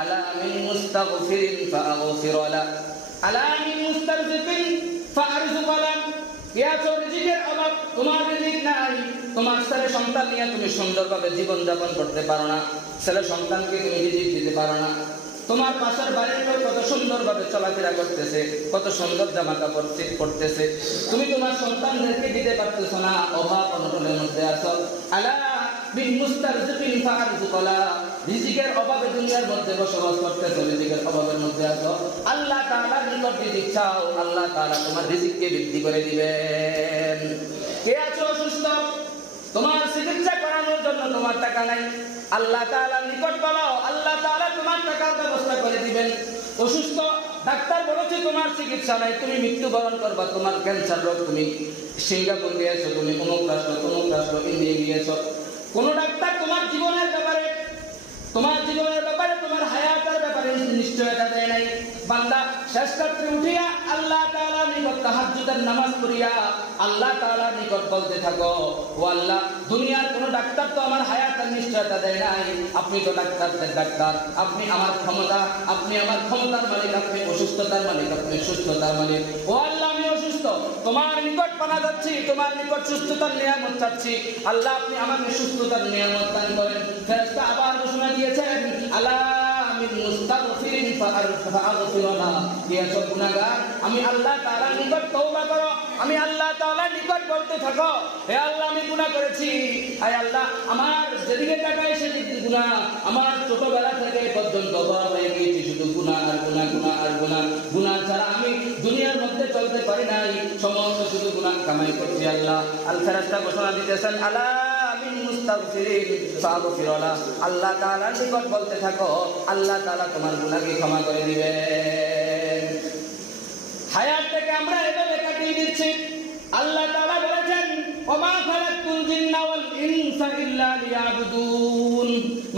আলা মিন মুস্তাগফিরিন ফাআগফির লা, আলা মিন মুস্তারজিকিন ফাআরযুক লা। কে আছো রিজিকের অভাব, তোমার রিজিক নাই, তোমার ছেলে সন্তান নিয়ে তুমি সুন্দরভাবে জীবন যাপন করতে পারো না, ছেলে সন্তানকে তুমি রিজিক দিতে পারো না। তোমার পাশের বাড়ির লোক কত সুন্দরভাবে চলাফেরা করতেছে, কত সুন্দর জামা কাপড় পরতেছে, তুমি তোমার সন্তানদেরকে দিতে পারতেছো না, অভাব অনটনের মধ্যে আছো। আলা বিন মুস্তারজিকিন ফাআরযুক লা, রিজিকের অভাবে দুনিয়ার মধ্যে বসবাস করতেছো, রিজিকের অভাবের মধ্যে আছো। আল্লাহ তাআলার নিকট রিজিক চাও, আল্লাহ তাআলা তোমার রিজিককে বৃদ্ধি করে দিবেন। কে আছো অসুস্থ, তোমার চিকিৎসা করানোর জন্য তোমার টাকা নাই, আল্লাহ তাআলার নিকট বলো, আল্লাহ তাআলা তোমার টাকার ব্যবস্থা করে দিবেন। অসুস্থ, ডাক্তার বলেছে তোমার চিকিৎসা নাই, তুমি মৃত্যুবরণ করবা, তোমার ক্যান্সার রোগ, তুমি সিঙ্গাপুর গিয়েছো, তুমি অমুক রাষ্ট্র ইন্ডিয়া গিয়েছো, কোন ডাক্তার তোমার জীবনের ব্যাপারে, তোমার হায়াতের ব্যাপারে নিশ্চয়তা দেয় নাই। বান্দা শেষ রাত্রে উঠিয়া আল্লাহ তাআলার নিকট তাহাজ্জুদের নামাজ পড়িয়া আল্লাহ তাআলার নিকট বলতে থাকো, ও আল্লাহ, দুনিয়ার কোন ডাক্তার তো আমার হায়াতের নিশ্চয়তা দেয় নাই, আপনি তো ডাক্তারদের ডাক্তার, আপনি আমার ক্ষমতা, আপনি আমার ক্ষমতার মালিক, আপনি অসুস্থতার মালিক, আপনি সুস্থতার মালিক। ও আল্লাহ, আমি অসুস্থ, তোমার নিকট পানা যাচ্ছি, তোমার নিকট সুস্থতার নিয়ামত চাচ্ছি, আল্লাহ আপনি আমাকে সুস্থতার নিয়ামত দান করেন। ফেরেশতা আবার ঘোষণা দিয়েছেন, আলা মিন মুস্তাগফিরিন ফাআগফির লা, কে আছো গুনাহগার, আমি আল্লাহ তাআলার নিকট তওবা করো, আমি আল্লাহ তাআলার নিকট বলতে থাকো, হে আল্লাহ আমি গুনাহ করেছি, আয় আল্লাহ আমার যেদিকে তাকাই সেদিকে গুনাহ, আমার ছোটবেলা থেকে পর্যন্ত বড় হয়ে গিয়েছি শুধু গুনাহ আর গুনাহ, গুনাহ আর গুনাহ, গুনাহ ছাড়া আমি দুনিয়ার মধ্যে চলতে পারি নাই, সমস্ত শুধু গুনাহ কামাই করছি। আল্লাহ আল ফেরেশতা ঘোষণা দিতেছেন, আলা মিন মুস্তাগফিরিন ফাআগফির লা, আল্লাহ তাআলার নিকট বলতে থাকো, আল্লাহ তাআলা তোমার গুনাহকে ক্ষমা করে দিবেন। হায়াত থেকে আমরা এভাবে কাটিয়ে দিচ্ছি। আল্লাহ তাআলা বলেছেন, ওমা খালাকতুল জিন্না ওয়াল ইনসা ইল্লা লিয়াবুদুন,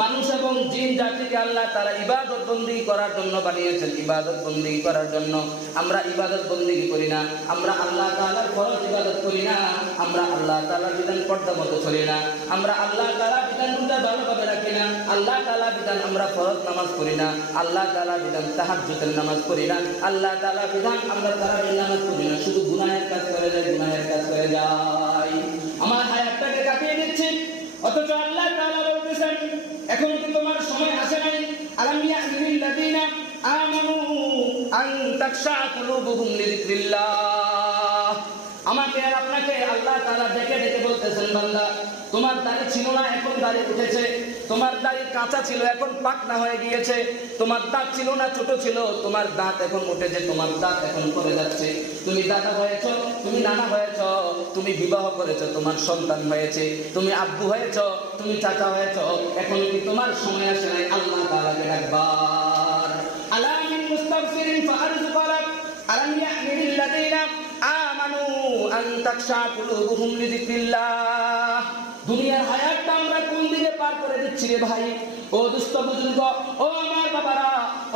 মানুষ এবং জিন জাতিকে আল্লাহ তাআলা ইবাদত বندگی করার জন্য বানিয়েছেন, ইবাদত বندگی করার জন্য। আমরা ইবাদত বندگی করি না, আমরা আল্লাহ তাআলার ফরজ ইবাদত করি না, আমরা আল্লাহ তাআলার বিধান পর্দা মতো চলি না, আমরা আল্লাহ তাআলার বিধান ভালোভাবে রাখি না, আল্লাহ তাআলার বিধান আমরা ফরজ নামাজ পড়ি না, আল্লাহ তাআলার বিধান তাহাজ্জুদের নামাজ পড়ি না, আল্লাহ তাআলার বিধান আমরা তারাবির নামাজ পড়ি না, শুধু গুনাহের কাজ করে যাই, গুনাহের কাজ করে যাই, আমার হায়াতটাকে কাটিয়ে দিচ্ছি। অথচ আল্লাহ তাআলা বলতেছেন, এখন কি তোমার সময় আসে নাই? আলাম ইয়ানিল লাযিনা আমানু আন তাখশা কুলুবুহুম লিযিকরিল্লাহ। আমাকে আর আপনাকে আল্লাহ তাআলা ডেকে ডেকে বলতেছেন, বান্দা তোমার দাড়ি ছিল না, এখন দাড়ি উঠেছে, তোমার দাড়ি কাঁচা ছিল, এখন পাকনা হয়ে গিয়েছে, তোমার দাঁত ছিল না, ছোট ছিল, তোমার দাঁত এখন উঠেছে, তোমার দাঁত এখন পড়ে যাচ্ছে, তুমি দাদা হয়েছ, তুমি নানা হয়েছ, তুমি বিবাহ করেছো, তোমার সন্তান হয়েছে, তুমি আব্বু হয়েছ, তুমি চাচা হয়েছ, এখন কি তোমার সময় আসে নাই আল্লাহ তাআলাকে ডাকবার? আলা মিন মুস্তাগফিরিন ফাআরযুক লা, আলাম ইয়ানিল লাযিনা আমানু আন তাখশা কুলুবুহুম লিযিকরিল্লাহ। দুনিয়ার হায়াতটা আমরা কোন দিকে পার করে দিচ্ছি রে ভাই? ও দুস্থ বুজুর্গ, ও আমার বাবারা,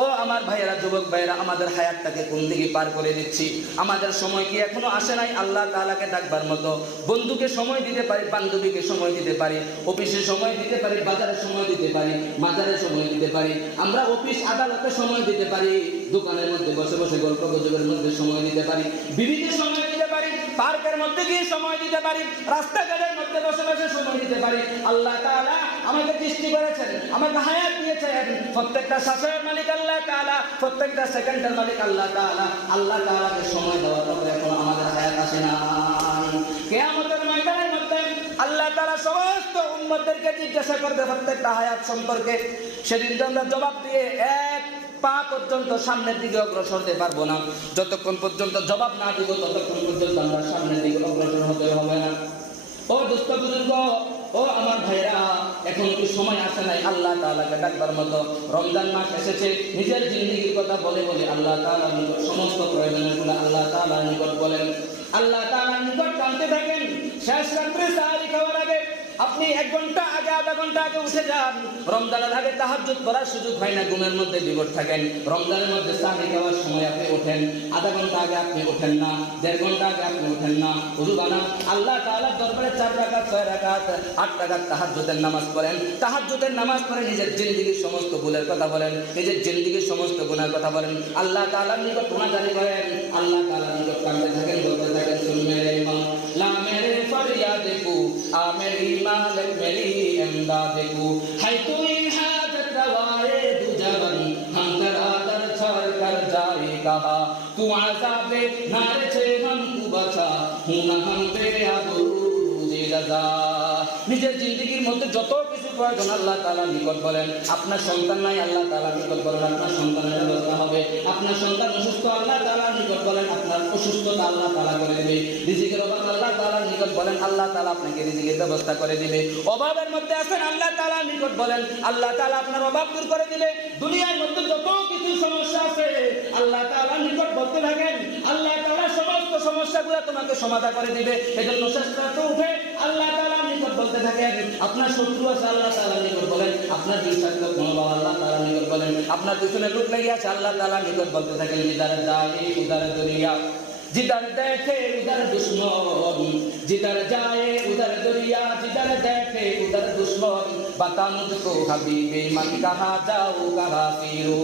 ও আমার ভাইয়েরা, যুবক ভাইয়েরা, আমাদের হায়াতটাকে কোন দিকে পার করে দিচ্ছি? আমাদের সময় কি এখনো আসে নাই আল্লাহ তাআলাকে ডাকবার মতো? বন্ধুকে সময় দিতে পারি, বান্ধবীকে সময় দিতে পারি, অফিসে সময় দিতে পারি, বাজারে সময় দিতে পারি, মাজারে সময় দিতে পারি, আমরা অফিস আদালতে সময় দিতে পারি, দোকানের মধ্যে বসে বসে গল্প গুজবের মধ্যে সময় দিতে পারি, বিবিতে সময় দিতে পারি, পার্কের মধ্যে গিয়ে সময় দিতে পারি, রাস্তাঘাটের মধ্যে বসে বসে সময় দিতে পারি। আল্লাহ তাআলা আমাকে সৃষ্টি করেছেন, আমাকে হায়াত দিয়েছেন, প্রত্যেকটা শ্বাসের মালিক আল্লাহ তাআলা, প্রত্যেকটা সেকেন্ডের মালিক আল্লাহ তাআলা। আল্লাহ তাআলাকে সময় দেওয়ার পরে এখন আমাদের হায়াত আসে না। কিয়ামতের ময়দানের মধ্যে আল্লাহ তাআলা সমস্ত উম্মতদেরকে জিজ্ঞাসা করবে প্রত্যেকটা হায়াত সম্পর্কে। সেদিন তো আমরা জবাব দিয়ে এক পা পর্যন্ত সামনের দিকে অগ্রসর হতে পারবো না। যতক্ষণ পর্যন্ত জবাব না দিব ততক্ষণ পর্যন্ত আমরা সামনের দিকে অগ্রসর হতে হবে না। ও দুস্থ বুজুর্গ, ও আমার ভাইরা, এখন কি সময় আসে নাই আল্লাহ তাআলাকে ডাকবার মতো? রমজান মাস এসেছে, নিজের জিন্দেগির কথা বলে বলে আল্লাহ তাআলার নিকট সমস্ত প্রয়োজনগুলো আল্লাহ তাআলার নিকট বলেন, আল্লাহ তাআলার নিকট কাঁদতে থাকেন। শেষ রাত্রে সাহারি খাওয়ার আগে আপনি 1 ঘন্টা আগে, আধা ঘন্টা আগে উঠে যান। রমজানের আগে তাহাজ্জুদ করার সুযোগ হয় না, ঘুমের মধ্যে বিভোর থাকেন। রমজানের মধ্যে সাহরি খাওয়ার সময় আপনি ওঠেন, আধা ঘন্টা আগে আপনি ওঠেন না, 1.5 ঘন্টা আগে আপনি ওঠেন না। ওযু বানান, আল্লাহ তাআলার দরবারে 4 রাকাত, 6 রাকাত, 8 রাকাত তাহাজ্জুদের নামাজ পড়েন। তাহাজ্জুদের নামাজ পড়ে নিজের জিন্দেগীর সমস্ত ভুলের কথা বলেন, নিজের জিন্দেগীর সমস্ত গুনাহের কথা বলেন, আল্লাহ তাআলার নিকট গুনাহগারি করেন, আল্লাহ তাআলার নিকট কাঁদতে থাকেন, বলতে থাকেন, সুন মেরে ইমাম লা মেরে ফরিয়াদ কো আ মেরি মালিক মেরি ইমদাদ কো হায় তুই হাজত রওয়ায়ে দু জাহান हम तेरा दर छोड़ कर जाए कहा तू अज़ाबे नारे से हमको बचा हूं ना हम पे अबू जी रजा। নিজের জিন্দেগীর মধ্যে যত কিছু প্রয়োজন আল্লাহ তাআলার নিকট বলেন। আপনার সন্তান নাই, আল্লাহ তাআলার নিকট বলেন আপনার সন্তানের ব্যবস্থা হবে। আপনার সন্তান অসুস্থ, আল্লাহ তাআলার নিকট বলেন আপনার অসুস্থতা আল্লাহ তাআলা করে দিবে। রিজিকের অভাব, আল্লাহ তাআলার নিকট বলেন আল্লাহ তাআলা আপনাকে রিজিকের ব্যবস্থা করে দিবে। অভাবের মধ্যে আছেন, আল্লাহ তাআলার নিকট বলেন আল্লাহ তাআলা আপনার অভাব দূর করে দিবে। দুনিয়ার মধ্যে যত কিছু সমস্যা আছে আল্লাহ তাআলার নিকট বলতে থাকেন, আল্লাহ তাআলা সমস্ত সমস্যাগুলো তোমাকে সমাধান করে দিবে। এজন্য শেষ রাতে উঠে আল্লাহ তাআলার নিকট বলতে থাকেন। আপনার শত্রু আছে, আল্লাহ তাআলার নিকট বলেন। আপনার বিশ্বাসযোগ্য মনোভাব, আল্লাহ তাআলার নিকট বলেন। আপনার পিছনে লোক লেগে আছে, আল্লাহ তাআলার নিকট বলতে থাকেন। जिधर जाए उधर दुनिया, जिधर देखे उधर दुश्मन, जिधर जाए उधर दुनिया, जिधर देखे उधर दुश्मन, बता मुझको हबीबे मन कहाँ जाओ कहाँ फिरो।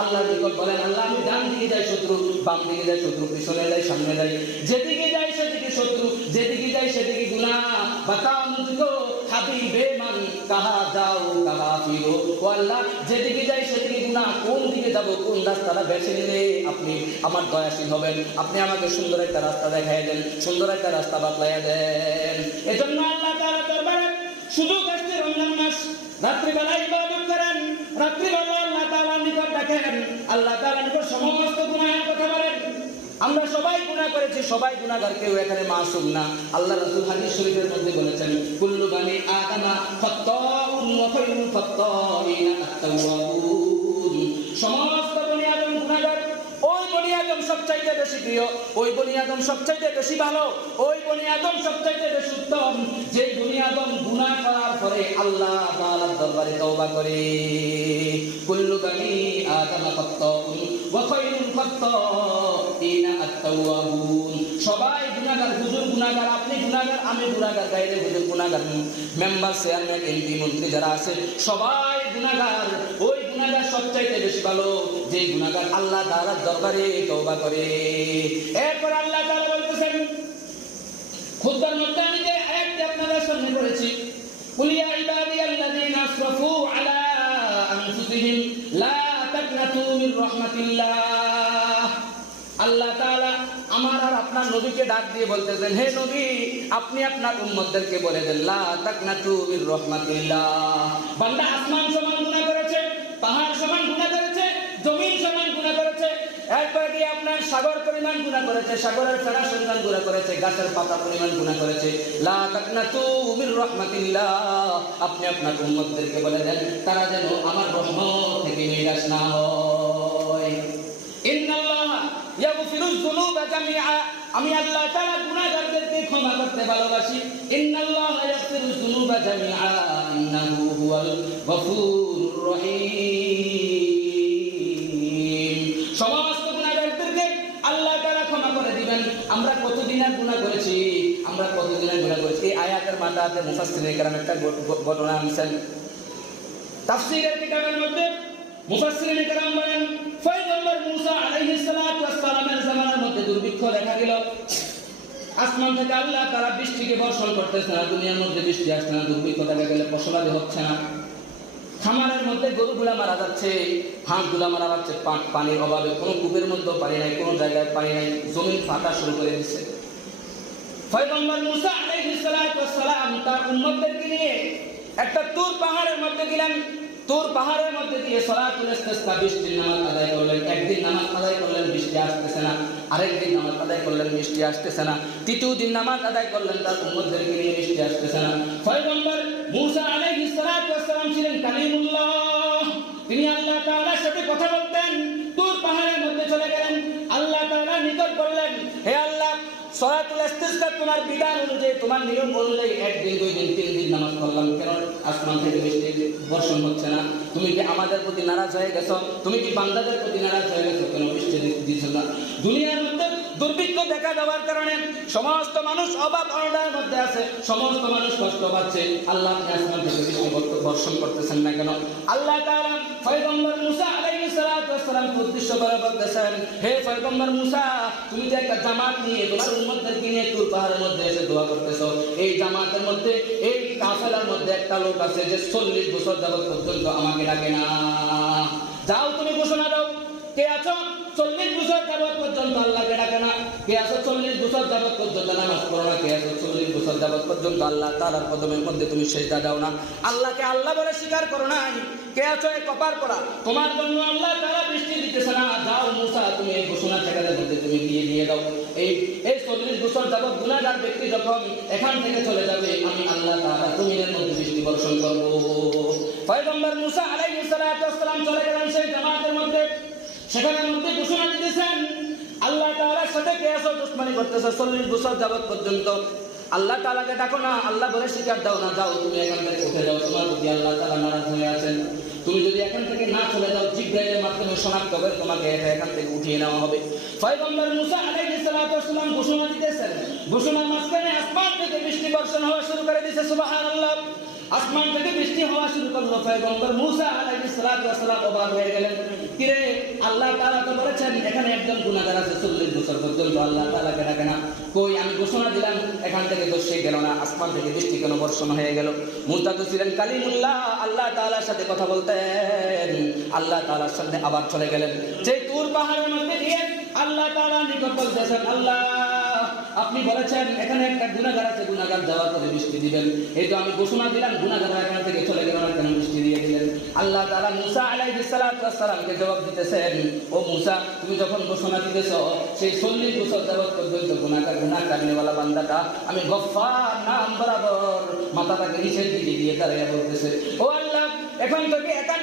আল্লাহর নিকট বলেন আল্লাহ আমি ডান দিকে যাই শত্রু, বাম দিকে যাই শত্রু, পিছনে যাই সামনে যাই, যেদিকে যাই সেদিকে শত্রু, যেদিকে যাই সেদিকে গুনাহ, বাতা মুঝকো হাবিবে মান কাহা যাও কাহা ফিরো। ও আল্লাহ যেদিকে যাই সেদিকে গুনাহ, কোন দিকে যাব, কোন রাস্তাটা বেছে নিলে আপনি আমার দয়াশীল হবেন, আপনি আমাকে সুন্দর একটা রাস্তা দেখাই দেন, সুন্দর একটা রাস্তা বাতলাইয়া দেন। এজন্য আল্লাহ তাআলা দরবারে শুধু কাছে রমজান মাস রাত্রিবেলা ইবাদত করেন, রাত্রিবেলা আল্লাহ তাআলার নিকট ডাকেন, আল্লাহ তাআলার নিকট সমস্ত গুনাহের কথা বলেন। আমরা সবাই গুনাহ করেছি, সবাই গুনাহগার, কেউ এখানে মাসুম না। আল্লাহ রাসূল হাদিস শরীফের মধ্যে বলেছেন কুল্লু বানি আদামা খাত্তাউন ওয়া খায়রুল খাত্তাইনা আত-তাওয়াবুন। সমস্ত বনি আদম গুনাহগার, ওই বনি আদম সবচাইতে বেশি প্রিয়, ওই বনি আদম সবচাইতে বেশি ভালো, ওই বনি আদম সবচাইতে বেশি উত্তম, যে বনি আদম গুনাহ করার পরে আল্লাহ তাআলার দরবারে তওবা করে। কুল্লু বানি আদামা খাত্তাউন ওয়া খায়রুল খাত্তাইনা আত-তাওয়াবুন। সবাই গুনাহগার, হুজুর গুনাহগার, আপনি গুনাহগার, আমি গুনাহগার, গায়রে হুজুর গুনাহগার, মেম্বার, চেয়ারম্যান, এমপি, মন্ত্রী যারা আছে সবাই গুনাহগার। ওই গুনাহগার সবচাইতে বেশি ভালো যে গুনাহগার আল্লাহ তাআলার দরবারে তওবা করে। এরপর আল্লাহ তাআলা বলতেছেন খুতবার মধ্যে আমি যে আয়াতটি আপনাদের সামনে পড়েছি, কুল ইয়া ইবাদিয়াল্লাযীনা আসরাফু আলা আনফুসিহিম লা তাকনাতু মির রাহমাতিল্লাহ। আল্লাহ তাআলা আমার আর আপনার নবীকে ডাক দিয়ে বলতেছেন, হে নবী আপনি আপনার উম্মতদেরকে বলে দেন লা তাকনাতু মির রাহমাতিল্লাহ। বান্দা আসমান সমান গুনাহ করেছে, পাহাড় সমান গুনাহ করেছে, জমিন সমান গুনাহ করেছে, এরপরে দিয়ে আপনার সাগর পরিমাণ গুনাহ করেছে, সাগরের ফেনা সন্তান গুনাহ করেছে, গাছের পাতা পরিমাণ গুনাহ করেছে। লা তাকনাতু মির রাহমাতিল্লাহ। আপনি আপনার উম্মতদেরকে বলে দেন তারা যেন আমার রহমত থেকে নিরাশ না হয়। ইন্নাল্লাহ ইয়াগফিরুয যুনুবা জামিআ। আমি আল্লাহ তাআলা গুনাহগারদেরকে ক্ষমা করতে ভালোবাসি। ইন্নাল্লাহ ইয়াগফিরুয যুনুবা জামিআ ইন্নাহু হুয়াল গফুরুর রহিম। সমস্ত গুনাহগারদেরকে আল্লাহ তাআলা ক্ষমা করে দিবেন। আমরা কতদিনের গুনাহ করেছি, আমরা কতদিনের গুনাহ করেছি। এই আয়াতের মাঝে মুফাসসিরিনে কেরাম একটা ঘটনা আনছেন তাফসীরের কিতাবের মধ্যে। মুফাসসিরিনে কেরাম বলেন পয়গম্বর মুসা আলাইহিস সালাতু ওয়াস সালামের জামানার মধ্যে দুর্ভিক্ষ দেখা গেল। আসমান থেকে আল্লাহ তাআলা বৃষ্টিকে বর্ষণ করতেছে না, দুনিয়ার মধ্যে বৃষ্টি আসছে না, দুর্ভিক্ষ দেখা গেলে ফসলাদি হচ্ছে না। খামারের মধ্যে গরুগুলা মারা যাচ্ছে, হাঁসগুলা মারা যাচ্ছে পানির অভাবে, কোনো কূপের মধ্যে পানি নাই, কোনো জায়গায় পানি নাই, জমিন ফাটা শুরু করে দিচ্ছে। পয়গম্বর মুসা আলাইহিস সালাতু ওয়াস সালাম তার উম্মতদেরকে নিয়ে একটা তুর পাহাড়ের মধ্যে গেলেন। তুর পাহাড়ের মধ্যে দিয়ে সালাতুল ইস্তিসকা, বৃষ্টির নামাজ আদায় করলেন। একদিন নামাজ আদায় করলেন, বৃষ্টি আসতেছে না। আরেকদিন নামাজ আদায় করলেন, বৃষ্টি আসতেছে না। তৃতীয় দিন নামাজ আদায় করলেন, তার উম্মতদেরকে নিয়ে, বৃষ্টি আসতেছে না। পয়গম্বর মুসা আলাইহিস সালাতু ওয়াস সালাম ছিলেন কালিমুল্লাহ, তিনি আল্লাহ তাআলার সাথে কথা বলতেন। তুর পাহাড়ের মধ্যে চলে গেলেন, আল্লাহ তাআলা নিকট বললেন, হে আল্লাহ সলাতুল ইস্তিসকা তোমার বিধান অনুযায়ী, তোমার নিয়ম অনুযায়ী 1 দিন 2 দিন 3 দিন নামাজ পড়লাম, কেন আসমান থেকে বৃষ্টি বর্ষণ হচ্ছে না? তুমি কি আমাদের প্রতি নারাজ হয়ে গেছো? তুমি কি বান্দাদের প্রতি নারাজ হয়ে গেছো? কেন বৃষ্টি দিচ্ছ না? দুনিয়ার মধ্যে দুর্ভিক্ষ দেখা দেওয়ার কারণে সমস্ত মানুষ অভাব অনটনের মধ্যে আছে, সমস্ত মানুষ কষ্ট পাচ্ছে। আল্লাহ আসমান থেকে বৃষ্টি বর্ষণ করতেছেন না কেন? আল্লাহ তাআলা পয়গম্বর মুসা আলাইহিস সালাতু ওয়াস সালাম উদ্দেশ্য করে বলতেছেন, হে পয়গম্বর মুসা, তুমি যে একটা জামাত নিয়ে তোমার উম্মতদেরকে নিয়ে তুর পাহাড়ের মধ্যে এসে দোয়া করতেছো, এই জামাতের মধ্যে, এই কাফেলার মধ্যে একটা লোক আছে যে 40 বছর যাবত পর্যন্ত আমাকে ডাকে না। যাও তুমি ঘোষণা দাও, কে আছো 40 বছর যাবত পর্যন্ত আল্লাহকে ডাকে না? কে আছো 40 বছর যাবত পর্যন্ত নামাজ পড়ো না? কে আছো 40 বছর যাবত পর্যন্ত আল্লাহ তাআলার কদমের মধ্যে তুমি সিজদা দাও না? আল্লাহকে আল্লাহ বলে স্বীকার করো না? কে আছো এই কপার পড়া, তোমার জন্য আল্লাহ তাআলা বৃষ্টি দিতেছে না? যাও মুসা, তুমি এই ঘোষণা ছেলেদের মধ্যে তুমি দিয়ে দাও, এই 40 বছর যাবত গুনাহগার ব্যক্তি যখন এখান থেকে চলে যাবে, আমি আল্লাহ তাআলা জমিনের মধ্যে বৃষ্টি বর্ষণ করব। পয়গম্বর মুসা আলাইহিস সালাতু ওয়াস সালাম চলে গেলেন সেই জামাতের মধ্যে, সেখানের মধ্যে ঘোষণা দিতেছেন, আল্লাহ তাআলার সাথে কে আছো দুশমনি করতেছো 40 বছর যাবত পর্যন্ত, আল্লাহ তাআলাকে ডাকো না, আল্লাহ বলে স্বীকার দাও না, যাও তুমি এখান থেকে উঠে যাও, তোমার প্রতি আল্লাহ তাআলা নারাজ হয়ে আছেন। তুমি যদি এখান থেকে না চলে যাও, জিবরাইলের মাধ্যমে শনাক্ত করে তোমাকে এখান থেকে উঠিয়ে নেওয়া হবে। পয়গম্বর মুসা আলাইহিস সালাতু ওয়াস সালাম ঘোষণা দিতেছেন, ঘোষণার মাঝখানে আসমান থেকে বৃষ্টি বর্ষণ হওয়া শুরু করে দিয়েছে। সুবহানাল্লাহ, আসমান থেকে বৃষ্টি হওয়া শুরু করলো। পয়গম্বর মুসা আলাইহিস সালাতু ওয়াস সালাম অবাক হয়ে গেলেন, কিরে আল্লাহ তাআলা তো বলেছেন এখানে একজন গুনাহগার আছে 40 বছর পর্যন্ত আল্লাহ তাআলাকে ডাকে না, কই আমি ঘোষণা দিলাম এখান থেকে তো সে গেল না, আসমান থেকে বৃষ্টি কেন বর্ষণ হয়ে গেল? মুসা তো ছিলেন কালিমুল্লাহ, আল্লাহ তাআলার সাথে কথা বলতেন, আল্লাহ তাআলার সাথে আবার চলে গেলেন যে তুর পাহাড়ের মধ্যে দিয়ে আল্লাহ তাআলা নিকট বলতেছেন, আল্লাহ আপনি বলেছেন এখানে একটা গুনাহগার আছে, গুনাহগার যাওয়ার পরে বৃষ্টি দিবেন, এই তো আমি ঘোষণা দিলাম, গুনাহগার এখান থেকে চলে গেল না, কেন বৃষ্টি দিয়ে দিলেন? আল্লাহ তাআলা মুসা আলাইহিস সালাতু ওয়াস সালামকে জবাব দিতেছেন, ও মুসা, তুমি যখন ঘোষণা দিতেছো সেই 40 বছর যাবত পর্যন্ত গুনাহ করনেওয়ালা বান্দাটা আমি গফফার নাম বরাবর মাথাটাকে নিচের দিকে দিয়ে দাঁড়িয়ে বলতেছে, ও আল্লাহ এখান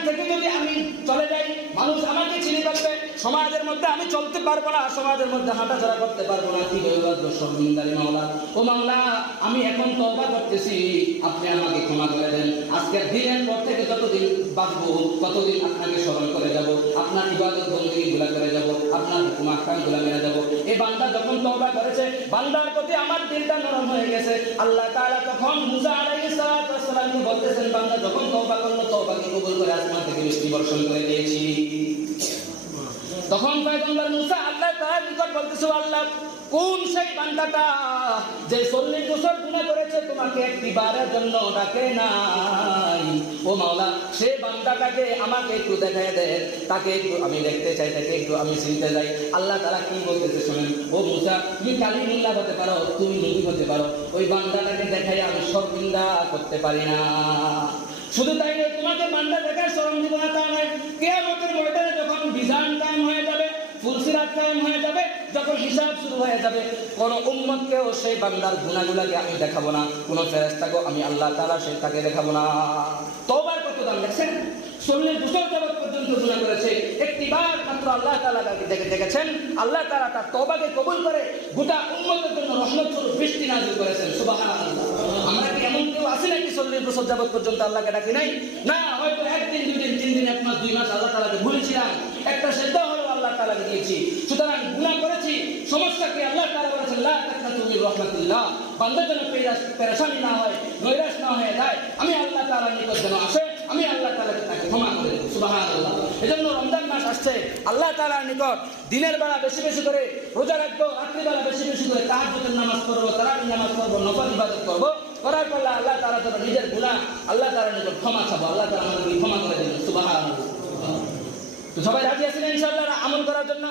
থেকে যদি আমি চলে যাই, মানুষ আমাকে চিনে ফেলবে, সমাজের মধ্যে আমি চলতে পারবো না, সমাজের মধ্যে হাঁটাচলা করতে পারবো না, কি হয়ে যাবে শর্মিন্দারি মাওলা। ও মাওলা, আমি এখন তওবা করতেছি, আপনি আমাকে ক্ষমা করে দেন, আজকের দিনের পর থেকে যতদিন বাঁচবো ততদিন আপনাকে স্মরণ করে যাব, আপনার ইবাদত বন্দেগীগুলো করে যাব, আপনার হুকুম আহকামগুলো মেনে যাব। এই বান্দা যখন তওবা করেছে, বান্দার প্রতি আমার দিলটা নরম হয়ে গেছে। আল্লাহ তাআলা তখন মুসা আলাইহিস সালাতু ওয়াস সালামকে বলতেছেন, বান্দা যখন তওবা করলো, তওবাকে কবুল করে আসমান থেকে বৃষ্টি বর্ষণ করে দিয়েছি। তখন পয়গম্বর মুসা আল্লাহ তাআলার নিকট বলতেছে, আল্লাহ কোন সেই বান্দাটা যে 40 বছর গুনাহ করেছে, তোমাকে একটিবারের জন্য ডাকে নাই? ও মাওলা, সেই বান্দাটাকে আমাকে একটু দেখায় দেন, তাকে একটু আমি দেখতে চাই, তাকে একটু আমি চিনতে চাই। আল্লাহ তাআলা কি বলতেছে শুনেন, ও মুসা, তুমি কালিমুল্লাহ হতে পারো, তুমি নবী হতে পারো, ওই বান্দাটাকে দেখাই আমি শর্মিন্দা করতে পারি না। শুধু তাই নয়, তোমাকে বান্দা দেখায় শরম দিব না তা নয়, কিয়ামতের ময়দানে যখন বিধান কায়েম হয়ে যাবে, ফুলসিরাত কায়েম হয়ে যাবে, যখন হিসাব শুরু হয়ে যাবে, কোন উম্মতকেও সেই বান্দার গুনাহগুলোকে আমি দেখাবো না, কোন ফেরেশতাকেও আমি আল্লাহ তাআলা সেই তাকে দেখাবো না। তওবার কত দাম দেখছেন? 40 বছর যাবত পর্যন্ত গুনাহ করেছে, একটিবার মাত্র আল্লাহ তাআলা তাকে দেখেছেন, আল্লাহ তাআলা তার তওবাকে কবুল করে গোটা উম্মতের জন্য রহমত স্বরূপ বৃষ্টি নাযিল করেছেন। সুবহানাল্লাহ। আমরা কি এমন কেউ আছে নাকি 40 বছর যাবত পর্যন্ত আল্লাহকে ডাকি নাই? না, হয়তো 1 দিন 2 দিন 3 দিন 1 মাস 2 মাস আল্লাহ তাআলাকে ভুলেছিলাম, একটা সেজদা হলো আল্লাহ তাআলাকে দিয়েছি, সুতরাং গুনাহ করেছি, সমস্যা কি? আল্লাহ তাআলা বলেছেন, লা তাকনাতু মির রাহমাতিল্লাহ, বান্দা যেন পেরেশানি না হয়, নৈরাশ না হয়ে যায়, আমি আল্লাহ তাআলার নিকট যেন আসে, আমি আল্লাহ তাআলাকে তাকে ক্ষমা করে দেব। সুবহানাল্লাহ। এজন্য রমজান মাস আসছে, আল্লাহ তাআলার নিকট দিনের বেলা বেশি বেশি করে রোজা রাখবো, রাত্রিবেলা বেশি বেশি করে তাহাজ্জুদের নামাজ পড়বো, তারাবির নামাজ পড়বো, নফল ইবাদত করবো, করার পর আল্লাহ তাআলা যেন নিজের গুনাহ আল্লাহ তাআলার নিকট ক্ষমা চাবো, আল্লাহ তাআলা আমাদেরকে ক্ষমা করে দেবেন। সুবহানাল্লাহ। তো সবাই রাজি আছেন ইনশাআল্লাহ আমল করার জন্য?